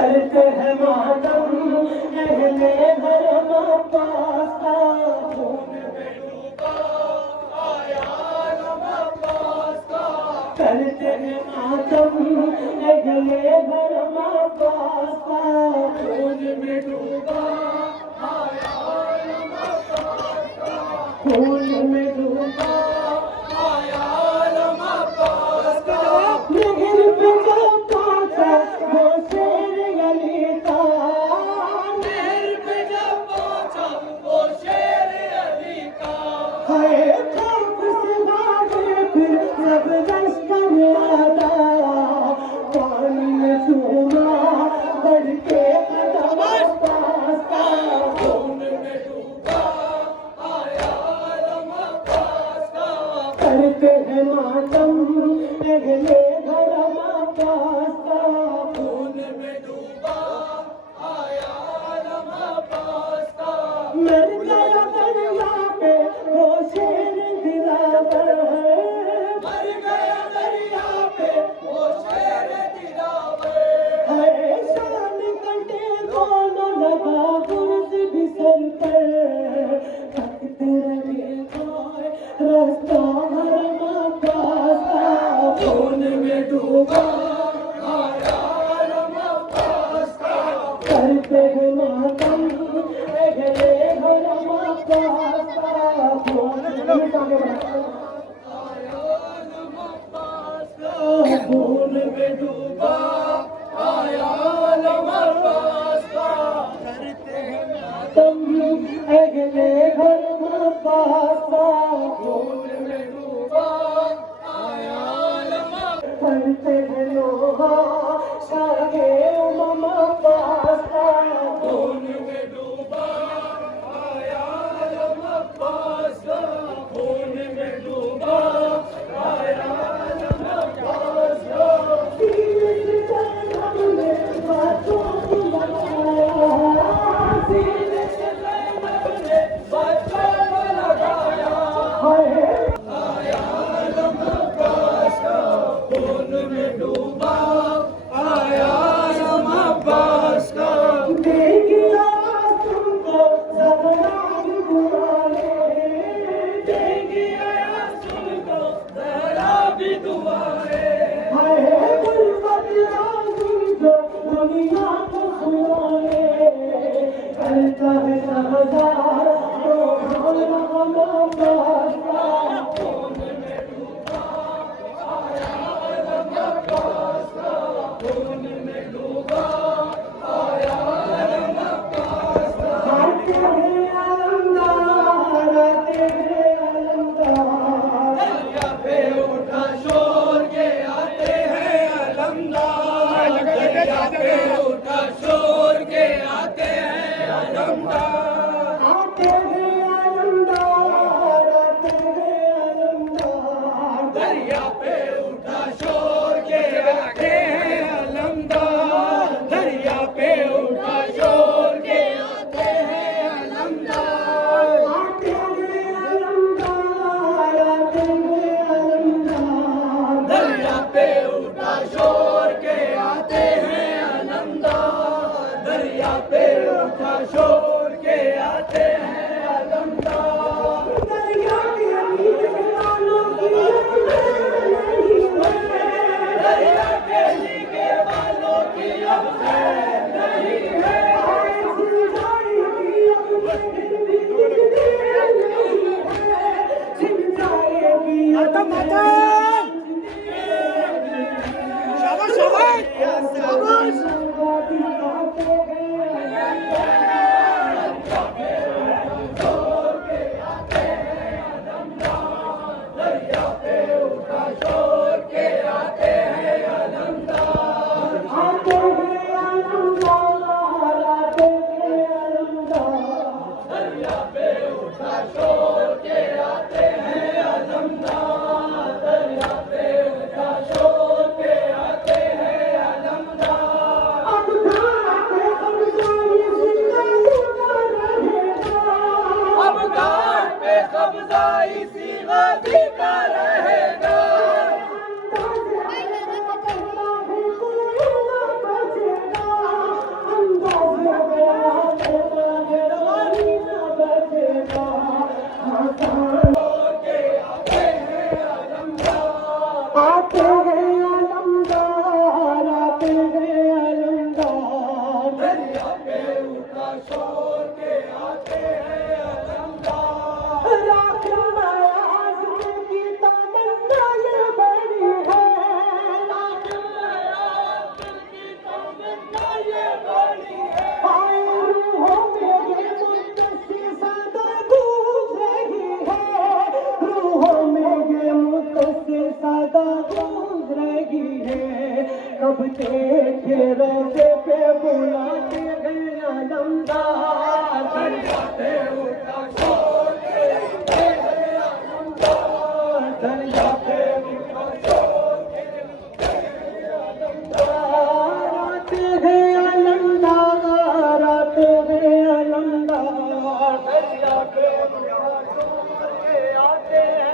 करते हैं मातम अहले भरम अब्बास का, खून में डूबा आया आलम अब्बास का। करते हैं मातम अहले भरम अब्बास का, खून में डूबा आया आलम अब्बास का, खून में डूबा आया आलम अब्बास का। महल पे जब पहुंचा वो शेर अली का, महल पे जब पहुंचा वो शेर अली का। हाय खौफ से भागे फिर जब लश्कर आया, पानी में चूमा बढ़ के कदम अब्बास का, खून में डूबा आया आलम अब्बास का। करते हैं मातम अहले भरम अब्बास का, खून में डूबा आया आलम अब्बास का। मर गया दरिया पे वो शेर दिलावर, मर गया दरिया पे वो शेर दिलावर। है शान कटे दोनों लगा गुर्द भी सर पर, थकते रहे कोई रास्ता भरम अब्बास का, खून में डूबा आया आलम अब्बास का। करते हैं मातम अहले भरम अब्बास का, खून में आया आलम अब्बास का, खून में डूबा आया आलम अब्बास का। करते हैं मातम अहले भरम अब्बास का, खून में डूबा आया आलम अब्बास का। करते हैं लोहा शाहे उमम अब्बास का, खून में डूबा आया आलम अब्बास का, खून में डूबा आया आलम अब्बास का। सीने से जैनब ने बातों को लगाया, सीने से जैनब ने बातों को लगाया। हाय आया आलम अब्बास का, खून में डूबा आया आलम अब्बास का। देगी आवाज़ तुमको ज़हरा की दुआएं, देगी आवाज़ तुमको ज़हरा की दुआएं। हाय गुरबत आज़म जो दुनिया को सुनाए, करता है सहज़ार तो आलम अब्बास का, खून में डूबा आया आलम अब्बास का, खून में डूबा आया आलम अब्बास का। आते हैं अलमदार, आते हैं अलमदार, दरिया पे उठा शोर के आते हैं अलमदार, दरिया पे उठा शोर के आते हैं अलमदार। आते हैं अलमदार, आते हैं अलमदार, दरिया पे उठा शोर के आते हैं अलमदार, दरिया पे उठा शोर के आते हैं अलमदार। आते हैं अलमदार, आते हैं अलमदार, दरिया पे उठा शोर के आते हैं अलमदार, दरिया पे उठा शोर के आते हैं अलमदार। दरिया के नीचे वालों की नहीं है, दरिया के नीचे वालों की अब खैर नहीं है। सिंचाई की अब सिंचाई की शाबाश शाबाश शाबाश। जब देखे रोजे पे बुलाते हैं आलमदार दरिया पे उठा छोड़ के आते हैं आलमदार दरिया पे उठा छोड़ के आते हैं आलमदार आते हैं आलमदार दरिया पे उठा छोड़ के आते हैं